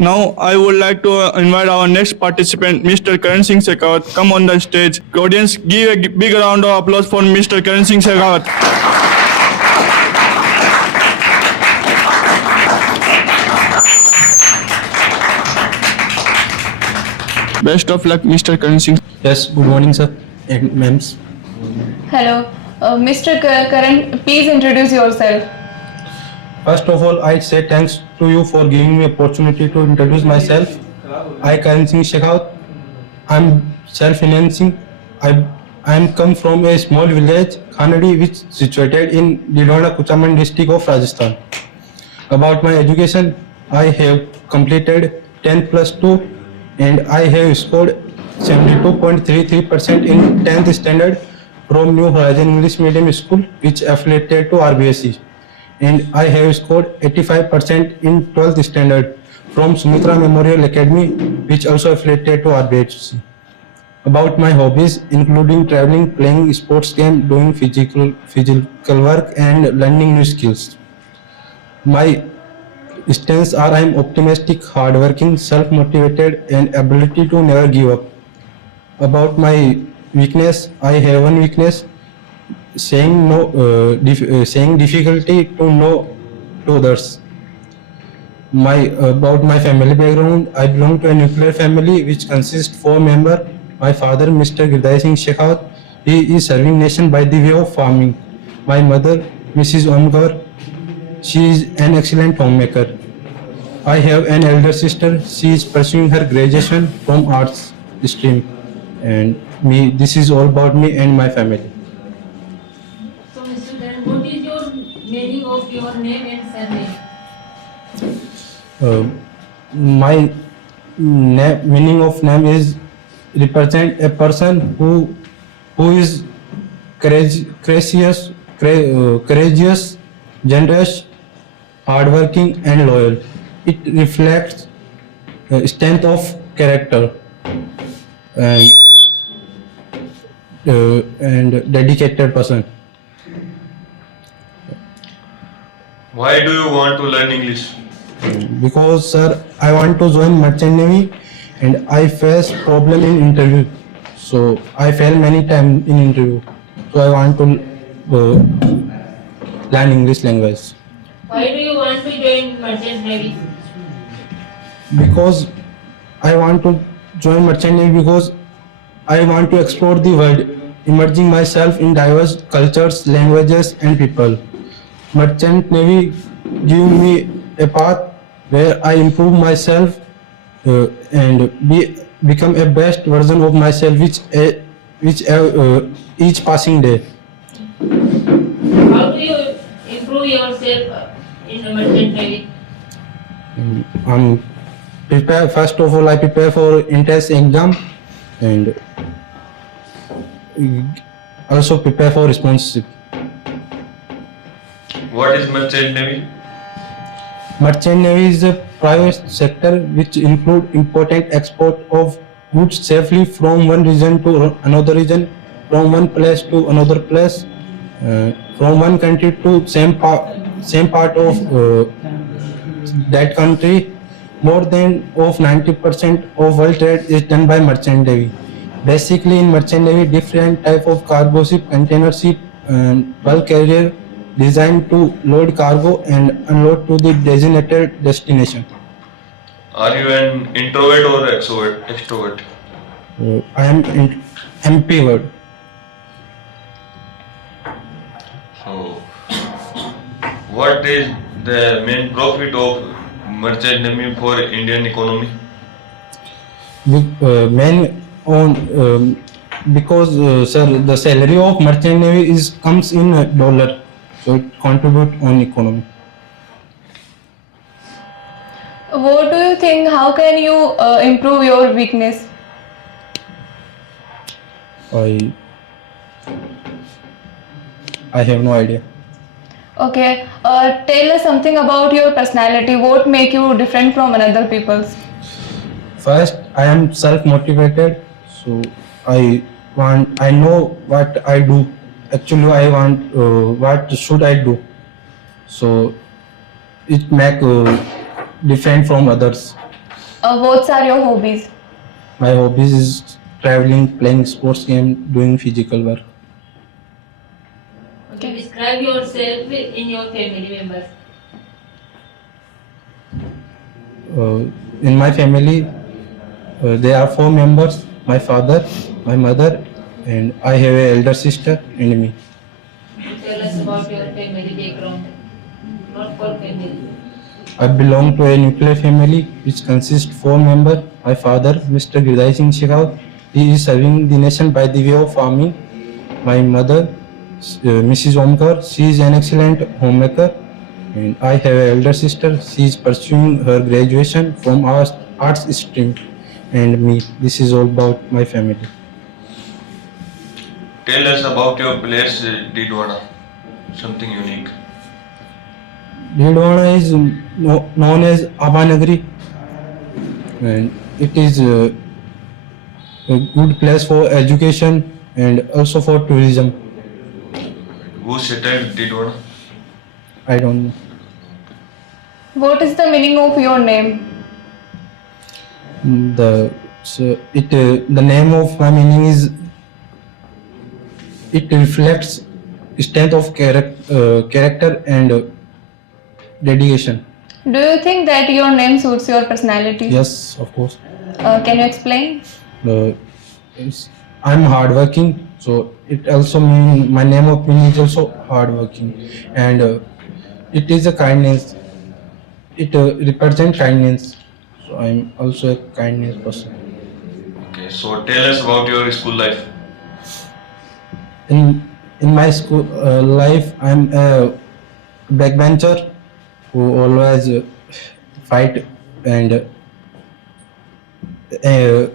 Now, I would like to invite our next participant, Mr. Karan Singh Shekhawat, come on the stage. Audience, give a big round of applause for Mr. Karan Singh Shekhawat. Best of luck, Mr. Karan Singh. Yes, good morning, sir and ma'ams. Hello, Mr. Karan, please introduce yourself. First of all, I say thanks to you for giving me opportunity to introduce myself. I Karan Singh Shekhawat. I'm self-financing. I come from a small village, Khanadi, which is situated in Dilwara, Kuchaman district of Rajasthan. About my education, I have completed 10 plus 2 and I have scored 72.33% in 10th standard from New Horizon English Medium School, which affiliated to RBSE. And I have scored 85% in 12th standard from Sumitra Memorial Academy, which also affiliated to RBSE. About my hobbies, including traveling, playing sports game, doing physical work, and learning new skills. My strengths are I am optimistic, hardworking, self-motivated, and ability to never give up. About my weakness, I have one weakness: saying no, saying difficulty to no to others. About my family background, I belong to a nuclear family which consists 4 members. My father, Mr. Girdai Singh Shekhawat, he is serving nation by the way of farming. My mother, Mrs. Omgar, she is an excellent homemaker. I have an elder sister. She is pursuing her graduation from arts stream. And me, this is all about me and my family. So, Mr. Karan, what is your meaning of your name and surname? My meaning of name is represent a person who is courageous, generous, hardworking, and loyal. It reflects strength of character and dedicated person. Why do you want to learn English? Because sir, I want to join merchant navy and I face problem in interview. So I fail many times in interview. So I want to learn English language. Why do you want to join Merchant Navy? Because I want to join merchant navy because I want to explore the world, immersing myself in diverse cultures, languages, and people. Merchant navy give me a path where I improve myself and become a best version of myself, each passing day. How do you improve yourself in the Merchant Navy? First of all, I prepare for entrance exam and also prepare for sponsorship. What is Merchant Navy? Merchant navy is a private sector which include important export of goods safely from one region to another region, from one place to another place, from one country to same part of that country. More than of 90% of world trade is done by merchant navy. Basically, in merchant navy, different type of cargo ship, container ship, and bulk carrier designed to load cargo and unload to the designated destination. Are you an introvert or extrovert? I am ambivert. So, what is the main profit of Merchant Navy for Indian economy? Because sir, the salary of merchant navy comes in dollar, so it contribute on economy. What do you think? How can you improve your weakness? I have no idea. Okay, tell us something about your personality. What make you different from another people's? First, I am self-motivated, so I know what I do. Actually, I want what should I do. So it make different from others. What are your hobbies? My hobbies is traveling, playing sports game, doing physical work. Okay, describe yourself in your family members. In my family, there are 4 members: my father, my mother, and I have an elder sister and me. Tell us about your family background. Not for family. I belong to a nuclear family which consists 4 members. My father, Mr. Girdai Singh Shekhawat, he is serving the nation by the way of farming. My mother, Mrs. Omkar, she is an excellent homemaker. And I have an elder sister. She is pursuing her graduation from arts stream. And me. This is all about my family. Tell us about your place, Didwana. Something unique. Didwana is known as Abanagri, and it is a good place for education and also for tourism. Who settled Didwana? I don't know. What is the meaning of your name? The name of my meaning is it reflects strength of character and dedication. Do you think that your name suits your personality? Yes, of course. Can you explain? I'm hardworking, so it also mean my name of meaning is also hardworking, and it is a kindness. It represents kindness, so I'm also a kindness person. Okay, so tell us about your school life. In my school life, I'm a backbencher who always fight and a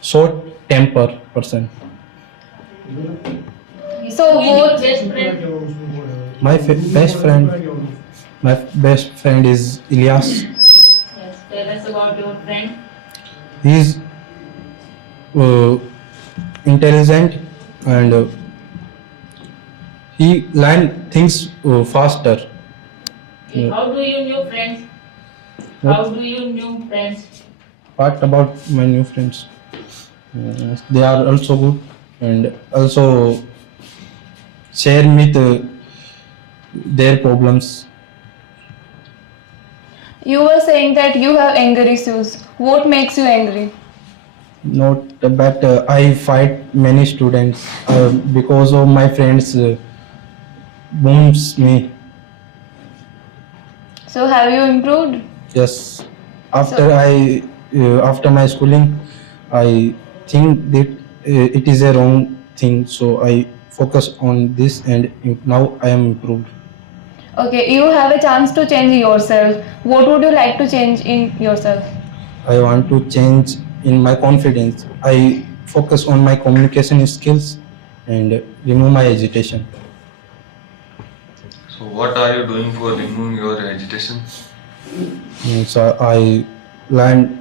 short temper person. So Who is your what? best friend? My best friend is Ilyas. Yes, tell us about your friend. He is intelligent and he learn things faster. Okay, how do you know friends? What? How do you know friends? What about my new friends? They are also good and also share with their problems. You were saying that you have anger issues. What makes you angry? Not but I fight many students because of my friends booms me. So have you improved? Yes, after my schooling, I think that it is a wrong thing, so I focus on this and now I am improved. Okay, you have a chance to change yourself. What would you like to change in yourself? I want to change in my confidence. I focus on my communication skills and remove my agitation. So what are you doing for removing your agitation? So I learn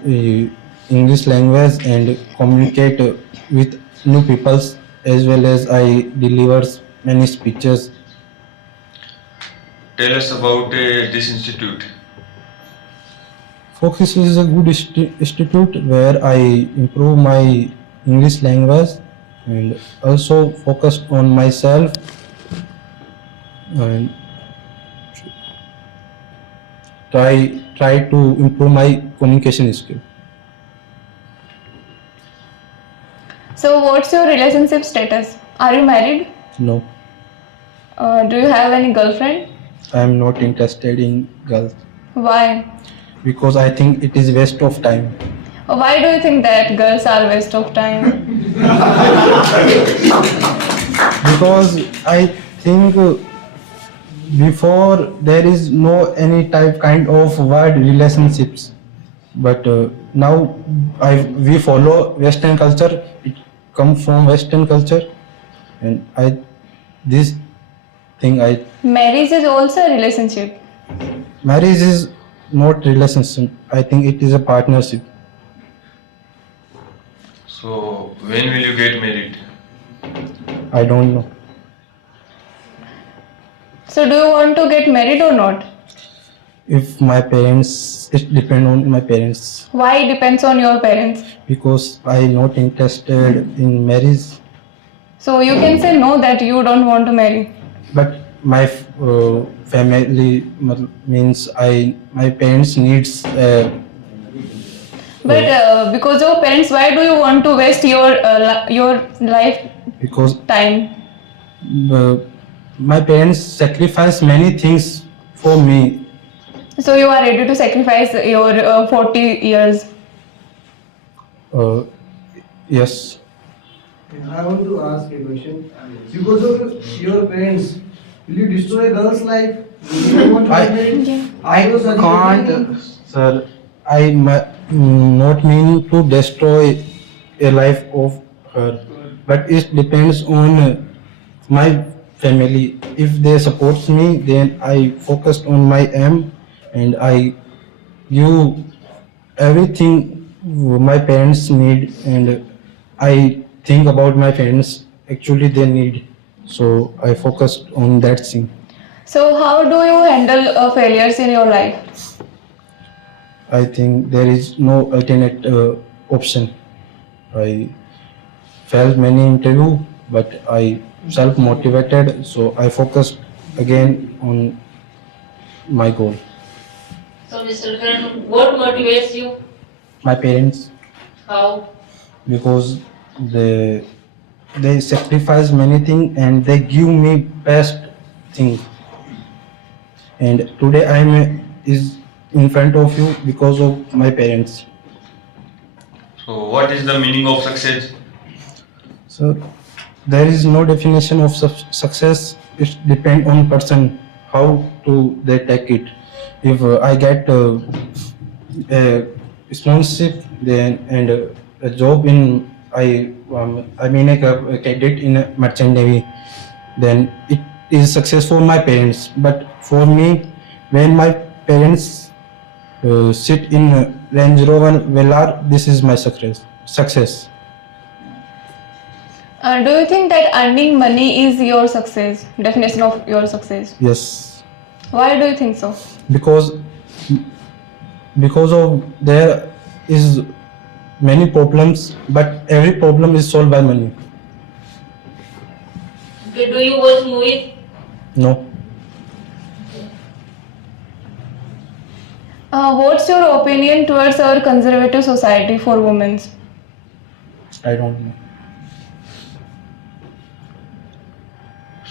English language and communicate with new peoples, as well as I deliver many speeches. Tell us about this institute. Focus is a good institute where I improve my English language and also focus on myself and try to improve my communication skill. So what's your relationship status? Are you married? No, Do you have any girlfriend? I am not interested in girls Why? because I think it is waste of time. Why do you think that girls are waste of time? Because I think before there is no any kind of word relationships, but now we follow Western culture. It comes from Western culture, and this thing Marriage is also a relationship. marriage is not relationship. I think it is a partnership. So when will you get married? I don't know. So do you want to get married or not? If my parents, it depend on my parents Why it depends on your parents? because I not interested in marriage. So you can say no that you don't want to marry. But my family means my parents needs But because of parents, why do you want to waste your life because time? my parents sacrifice many things for me. So you are ready to sacrifice your 40 years. Yes, I want to ask a question. Because of your parents, will you destroy a girl's life? Will you want to I- get married? I Because of the can't, family? sir. I not mean to destroy a life of her, but it depends on my family. If they support me, then I focused on my aim and I give everything my parents need, and I think about my parents actually they need. So I focused on that thing. So how do you handle failures in your life? I think there is no alternate option. I failed many interview, but I self-motivated, so I focused again on my goal. So, Mr. Karan, what motivates you? My parents, How? because they sacrifice many things and they give me best thing. And today I am is in front of you because of my parents. So, what is the meaning of success? So there is no definition of success. It depends on person how to they take it. If I get a sponsorship then and a job in I mean a cadet in a merchant navy, then it is success for my parents. But for me, when my parents sit in Range Rover Velar, this is my success. Do you think that earning money is your success? Definition of your success? Yes, Why do you think so? because of there is many problems, but every problem is solved by money. Okay, do you watch movies? No, What's your opinion towards our conservative society for women? I don't know.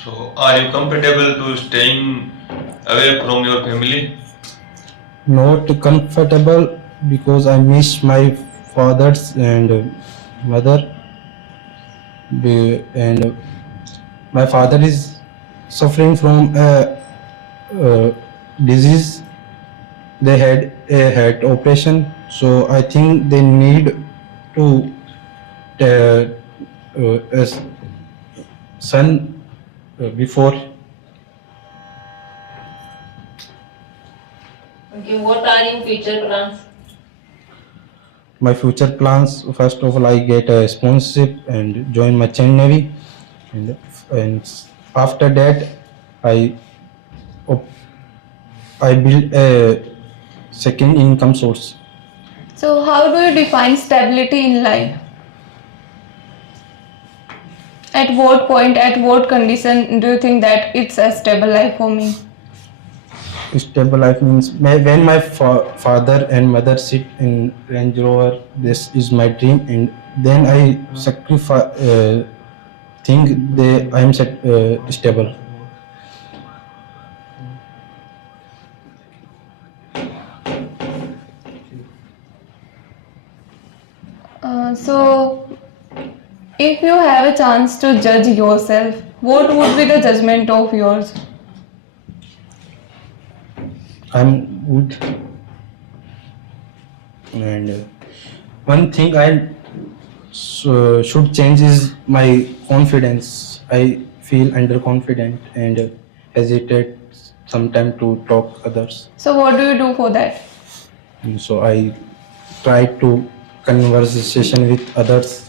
So, are you comfortable to staying away from your family? Not comfortable because I miss my fathers and mother. And my father is suffering from a disease. They had a heart operation, so I think they need to a son before. Okay, what are your future plans? My future plans, first of all, I get a sponsorship and join merchant navy, and after that I build a second income source. So how do you define stability in life? At what point, at what condition do you think that it's a stable life for me? Stable life means when my father and mother sit in Range Rover, this is my dream, and then I sacrifice think I am stable. So if you have a chance to judge yourself, what would be the judgment of yours? I'm good, and one thing I should change is my confidence. I feel underconfident and hesitate sometimes to talk others. So what do you do for that? And so I try to conversation with others